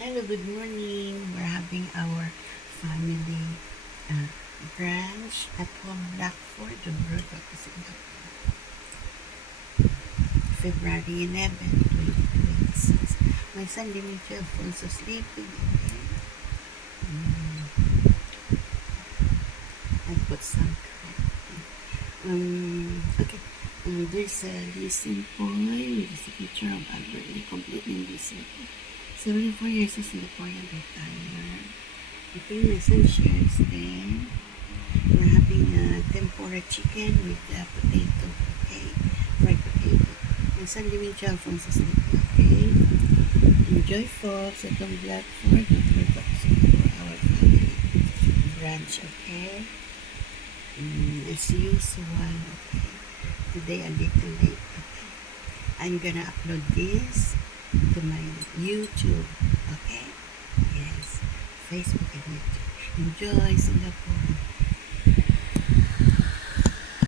Hello, good morning. We're having our family uh, brunch at home Blackford, Dumbrugog, Singapore, February 11, 2026. My son Dimitri Alfonso sleeping again. I put some okay. There's a Listen Boy with a signature of Albert Lee, completely Listen Boy. 74 years of Singaporean retired. Okay, my son shares then. We're having a tempura chicken with potato, okay? Fried potato. My son Dimitri Alfonso sleeping, okay? Enjoy folks at Tom Blackford. We're focusing for our family brunch, okay? As usual, okay? Today a little late, okay? I'm gonna upload this to my YouTube, okay? Yes, Facebook and YouTube. Enjoy Singapore.